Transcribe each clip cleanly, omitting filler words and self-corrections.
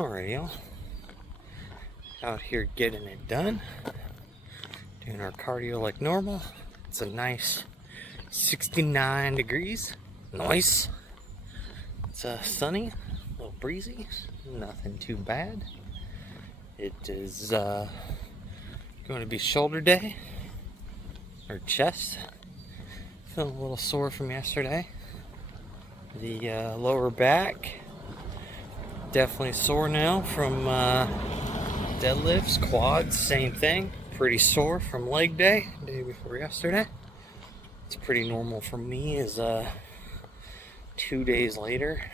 Alright, y'all. Out here getting it done. Doing our cardio like normal. It's a nice 69 degrees. Nice. It's sunny, a little breezy. Nothing too bad. It is going to be shoulder day. Or chest. Feeling a little sore from yesterday. The lower back. Definitely sore now from deadlifts, quads, same thing. Pretty sore from leg day before yesterday. It's pretty normal for me is 2 days later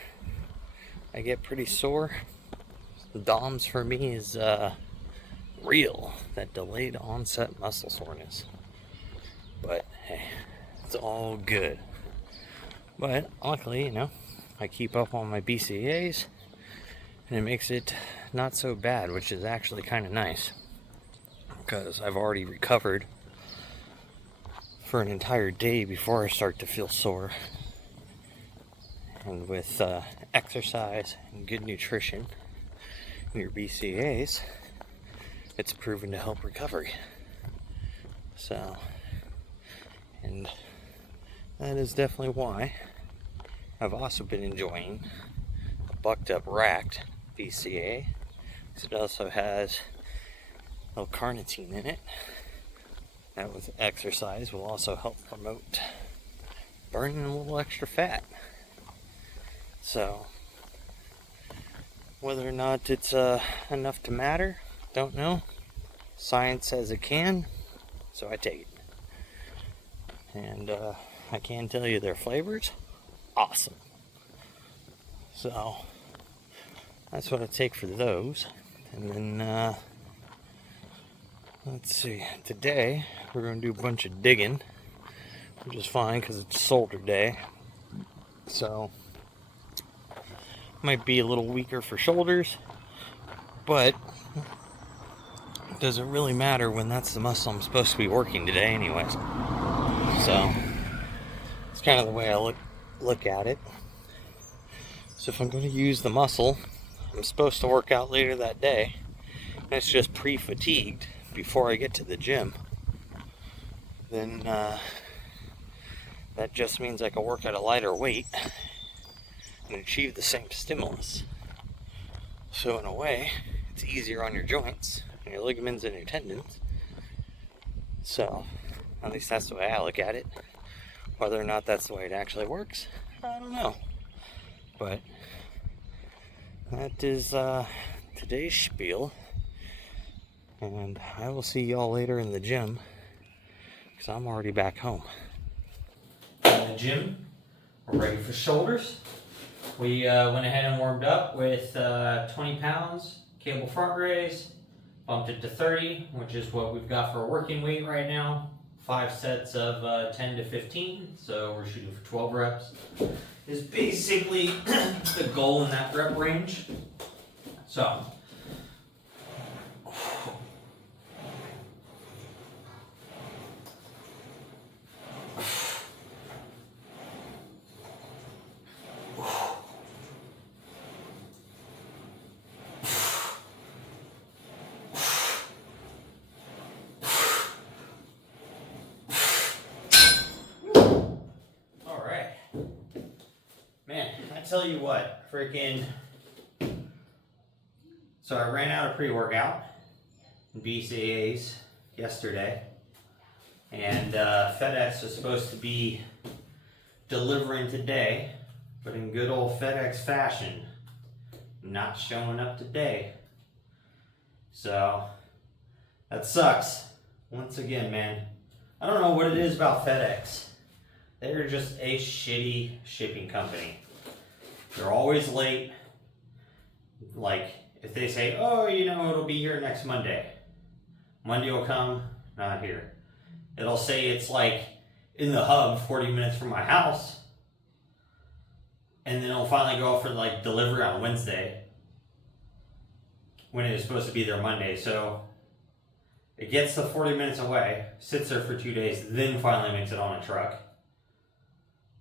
I get pretty sore. The DOMS for me is real, that delayed onset muscle soreness. But hey, it's all good. But luckily, I keep up on my BCAAs. And it makes it not so bad, which is actually kind of nice. Because I've already recovered for an entire day before I start to feel sore. And with exercise and good nutrition and your BCAAs, it's proven to help recovery. So, and that is definitely why I've also been enjoying a bucked up racked BCAA. It also has L-carnitine in it. That with exercise will also help promote burning a little extra fat. So, whether or not it's enough to matter, don't know. Science says it can, so I take it. And I can tell you their flavors, awesome. So, that's what I take for those. And then, let's see, today we're going to do a bunch of digging, which is fine because it's shoulder day. So, might be a little weaker for shoulders, but it doesn't really matter when that's the muscle I'm supposed to be working today anyways. So, it's kind of the way I look at it. So if I'm going to use the muscle I'm supposed to work out later that day, and it's just pre-fatigued before I get to the gym, then that just means I can work at a lighter weight and achieve the same stimulus. So in a way, it's easier on your joints and your ligaments and your tendons. So at least that's the way I look at it. Whether or not that's the way it actually works, I don't know. But that is today's spiel, and I will see y'all later in the gym because I'm already back home. In the gym, we're ready for shoulders. We went ahead and warmed up with 20 pounds cable front raise, bumped it to 30, which is what we've got for a working weight right now. 5 sets of 10 to 15, so we're shooting for 12 reps. Is basically the goal in that rep range. So, tell you what, freaking, so I ran out of pre-workout BCAAs yesterday, and FedEx was supposed to be delivering today, but in good old FedEx fashion, not showing up today. So that sucks. Once again, man, I don't know what it is about FedEx. They're just a shitty shipping company. They're always late. Like, if they say, oh, it'll be here next Monday. Monday will come, not here. It'll say it's like in the hub 40 minutes from my house. And then it'll finally go for like delivery on Wednesday, when it is supposed to be there Monday. So it gets the 40 minutes away, sits there for 2 days, then finally makes it on a truck.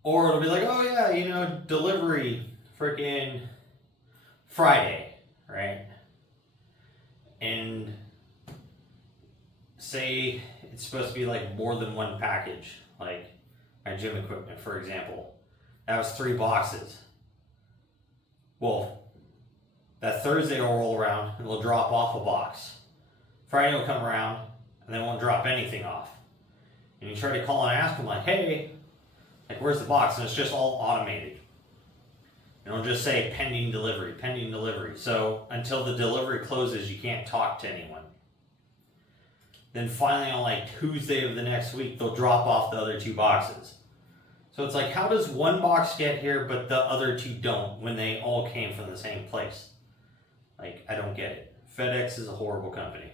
Or it'll be like, oh yeah, delivery freaking Friday, right? it's supposed to be like more tan one package. Like my gym equipment, for example, that was 3 boxes. Well, that Thursday will roll around and they'll drop off a box. Friday will come around and they won't drop anything off. And you try to call and ask them like, hey, like where's the box? And it's just all automated. And it'll just say pending delivery, pending delivery. So until the delivery closes, you can't talk to anyone. Then finally on like Tuesday of the next week, they'll drop off the other 2 boxes. So it's like, how does one box get here but the other 2 don't when they all came from the same place? Like, I don't get it. FedEx is a horrible company.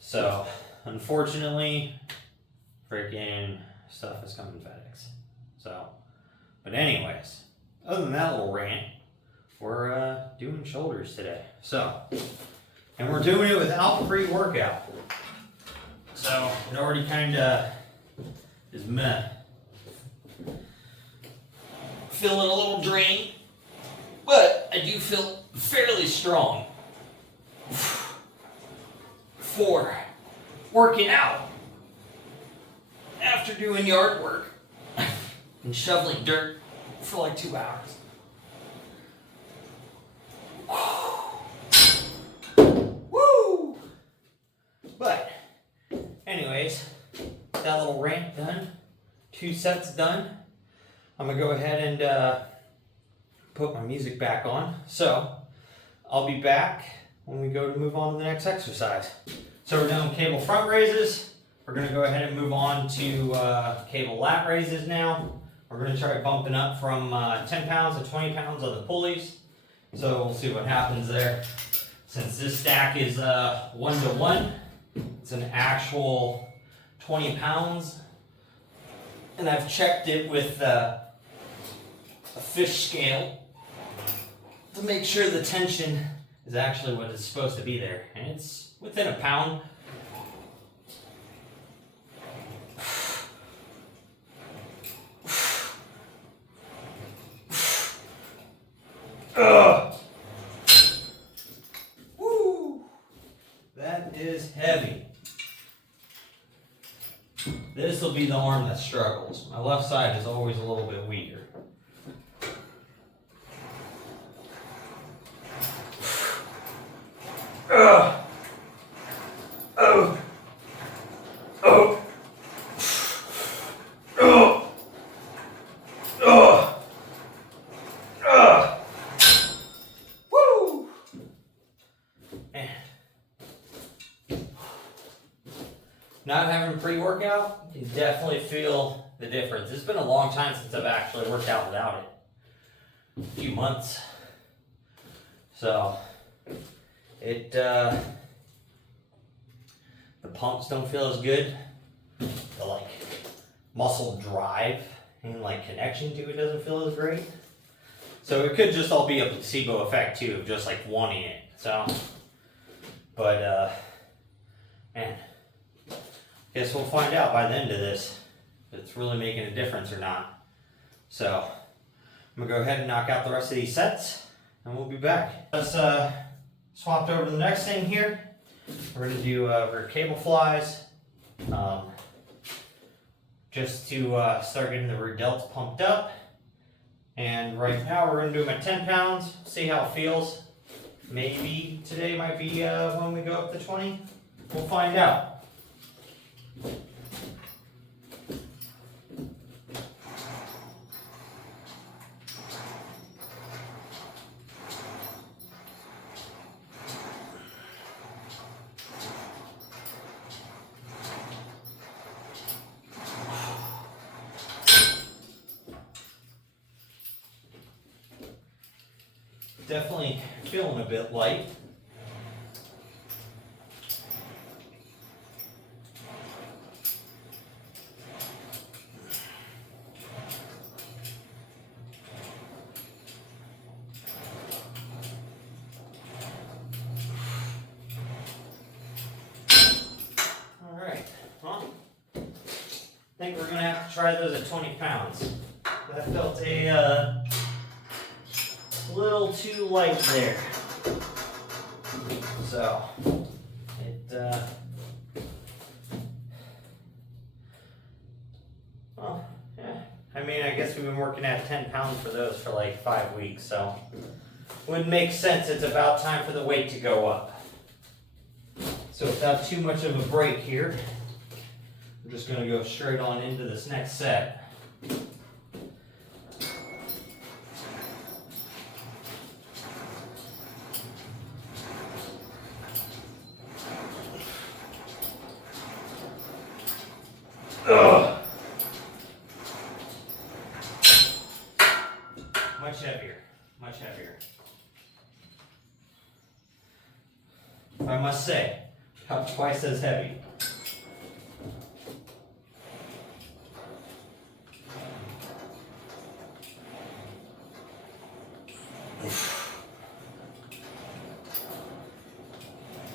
So, unfortunately, freaking stuff is coming FedEx. So, but anyways, other than that little rant, we're doing shoulders today. So, and we're doing it without pre-workout. So, it already kind of is meh. Feeling a little drained, but I do feel fairly strong for working out after doing yard work and shoveling dirt for like 2 hours. Woo! But anyways, that little rant done, 2 sets done. I'm gonna go ahead and put my music back on. So I'll be back when we go to move on to the next exercise. So we're doing cable front raises. We're gonna go ahead and move on to cable lat raises now. We're gonna try bumping up from 10 pounds to 20 pounds on the pulleys. So we'll see what happens there. Since this stack is 1-to-1, it's an actual 20 pounds. And I've checked it with a fish scale to make sure the tension is actually what it's supposed to be there. And it's within a pound. Ugh. Woo! That is heavy. This will be the arm that struggles. My left side is always a little bit weaker. Ugh. Oh. Oh. Oh. Oh. Oh. Woo. Man. Not having pre-workout, you definitely feel the difference. It's been a long time since I've actually worked out without it. A few months. So the pumps don't feel as good. The like muscle drive and like connection to it doesn't feel as great. So it could just all be a placebo effect too of just like wanting it. So, but man, guess we'll find out by the end of this if it's really making a difference or not. So I'm gonna go ahead and knock out the rest of these sets and we'll be back. Let's swapped over to the next thing here. We're going to do rear cable flies, just to start getting the rear delts pumped up. And right now we're going to do them at 10 pounds, see how it feels. Maybe today might be when we go up to 20. We'll find out. Definitely feeling a bit light. All right, well, I think we're gonna have to try those at 20 pounds. That felt a little too light there. So it we've been working at 10 pounds for those for like 5 weeks, so would make sense. It's about time for the weight to go up. So without too much of a break here, I'm just going to go straight on into this next set. Ugh. Much heavier, much heavier. I must say, about twice as heavy.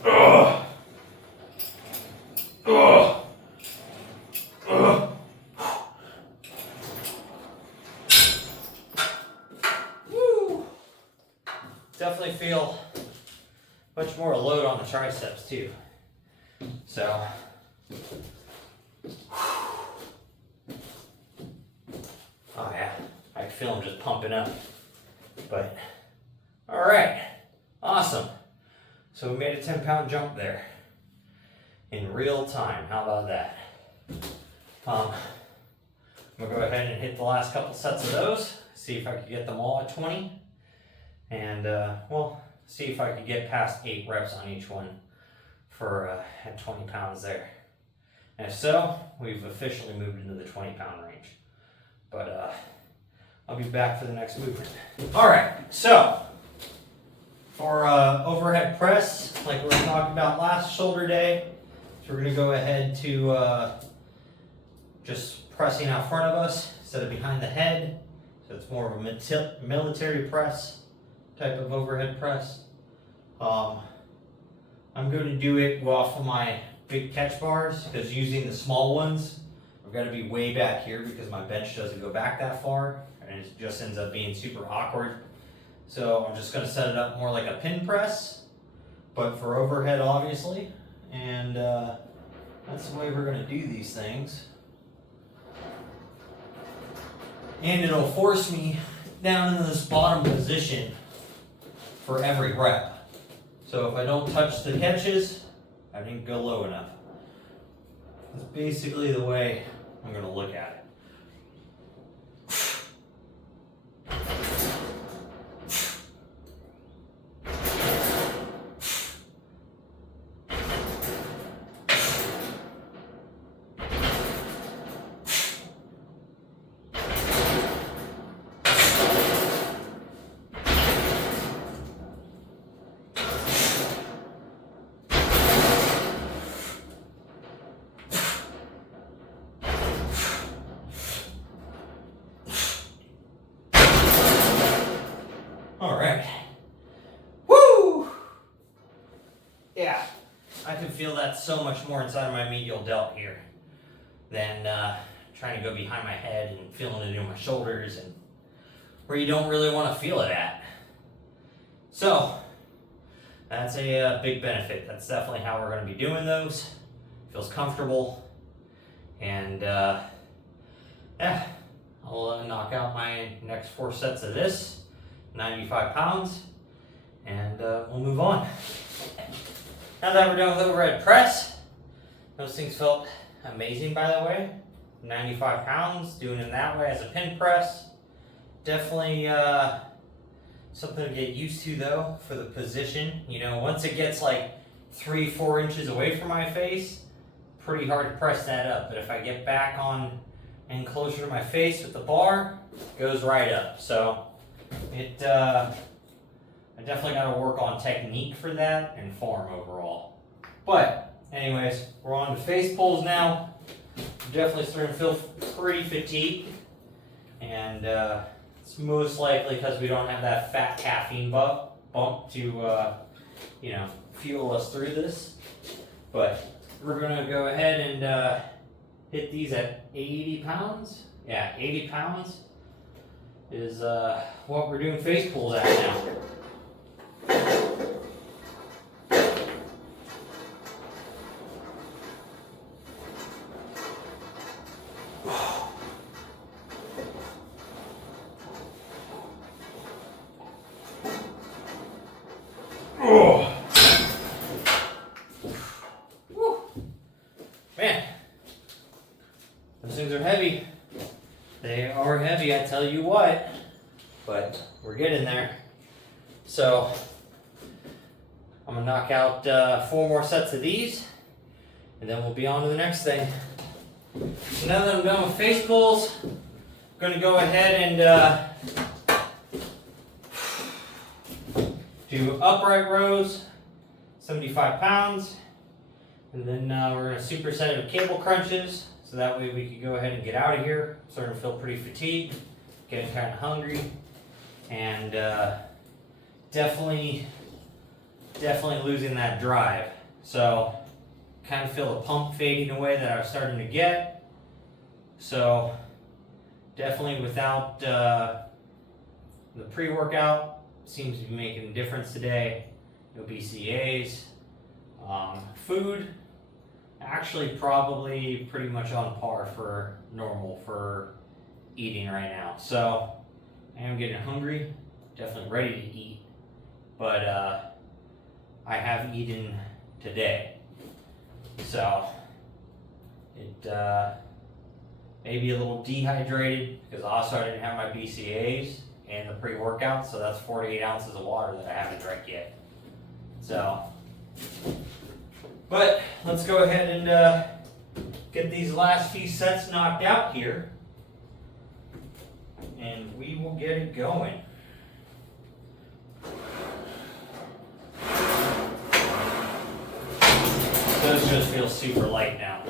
Ugh. Ugh. Definitely feel much more load on the triceps too. So, oh yeah, I can feel them just pumping up. But, all right, awesome. So we made a 10-pound jump there in real time. How about that? I'm gonna go ahead and hit the last couple sets of those. See if I can get them all at 20. And well, see if I could get past 8 reps on each one for at 20 pounds there. And if so, we've officially moved into the 20-pound range. But I'll be back for the next movement. All right, so for overhead press, like we were talking about last shoulder day, so we're gonna go ahead to just pressing out front of us instead of behind the head. So it's more of a military press type of overhead press. I'm going to do it off of my big catch bars, because using the small ones, I've got to be way back here because my bench doesn't go back that far, and it just ends up being super awkward. So I'm just going to set it up more like a pin press, but for overhead obviously, and that's the way we're going to do these things. And it'll force me down into this bottom position for every rep. So if I don't touch the catches, I didn't go low enough. That's basically the way I'm going to look at it. All right. Woo! Yeah, I can feel that so much more inside of my medial delt here than trying to go behind my head and feeling it in my shoulders and where you don't really want to feel it at. So that's a big benefit. That's definitely how we're going to be doing those. Feels comfortable, and yeah, I'll knock out my next 4 sets of this. 95 pounds, and we'll move on. Now that we're done with overhead press, those things felt amazing, by the way. 95 pounds, doing it that way as a pin press. Definitely something to get used to though, for the position. You know, once it gets like 3-4 inches away from my face, pretty hard to press that up. But if I get back on and closer to my face with the bar, it goes right up. So I definitely got to work on technique for that and form overall. But anyways, we're on to face pulls now. I'm definitely starting to feel pretty fatigued, and it's most likely because we don't have that fat caffeine bump to you know, fuel us through this. But we're gonna go ahead and hit these at 80 pounds. Yeah, 80 pounds is what we're doing face pulls at now. Oh. Woo. Man, those things are heavy. They are heavy, I tell you what. But we're getting there. So I'm gonna knock out 4 more sets of these, and then we'll be on to the next thing. So now that I'm done with face pulls, I'm gonna go ahead and do upright rows, 75 pounds, and then we're gonna superset it with cable crunches, so that way we can go ahead and get out of here. I'm starting to feel pretty fatigued, getting kind of hungry, and definitely losing that drive. So kind of feel the pump fading away that I was starting to get. So definitely without the pre-workout, seems to be making a difference today. No BCAAs. Food, actually probably pretty much on par for normal for eating right now. So I am getting hungry, definitely ready to eat, but I have eaten today. So it may be a little dehydrated because also I didn't have my BCAAs and the pre-workout, so that's 48 ounces of water that I haven't drank yet. So, but let's go ahead and get these last few sets knocked out here, and we will get it going. Those just feel super light now.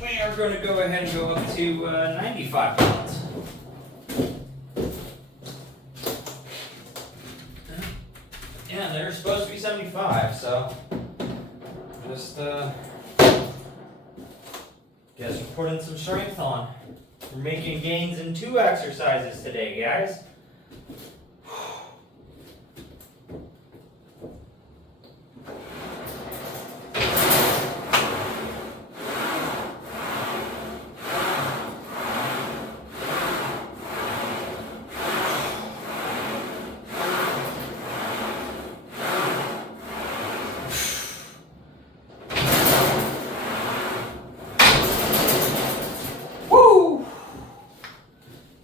We are going to go ahead and go up to 95 pounds. Yeah, they're supposed to be 75, so just guess we're putting some strength on. We're making gains in 2 exercises today, guys.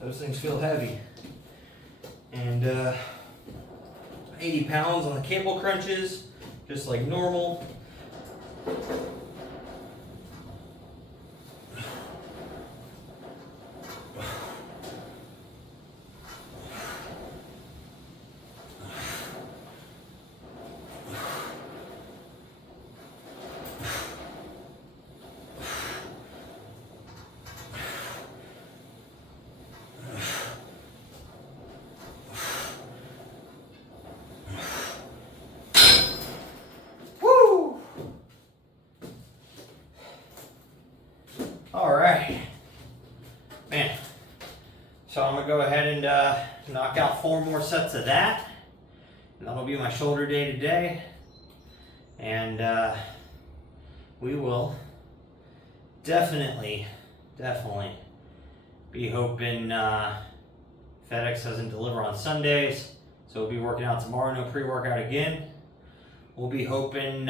Those things feel heavy. And 80 pounds on the cable crunches, just like normal. Alright, man, so I'm going to go ahead and knock out 4 more sets of that, and that'll be my shoulder day today, and we will definitely be hoping FedEx doesn't deliver on Sundays, so we'll be working out tomorrow, no pre-workout again. We'll be hoping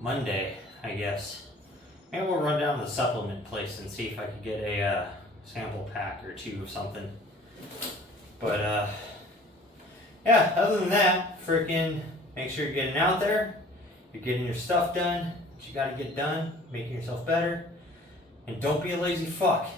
Monday, I guess. Maybe we'll run down to the supplement place and see if I could get a sample pack or 2 of something. But yeah, other than that, freaking make sure you're getting out there, you're getting your stuff done, what you gotta get done, making yourself better, and don't be a lazy fuck.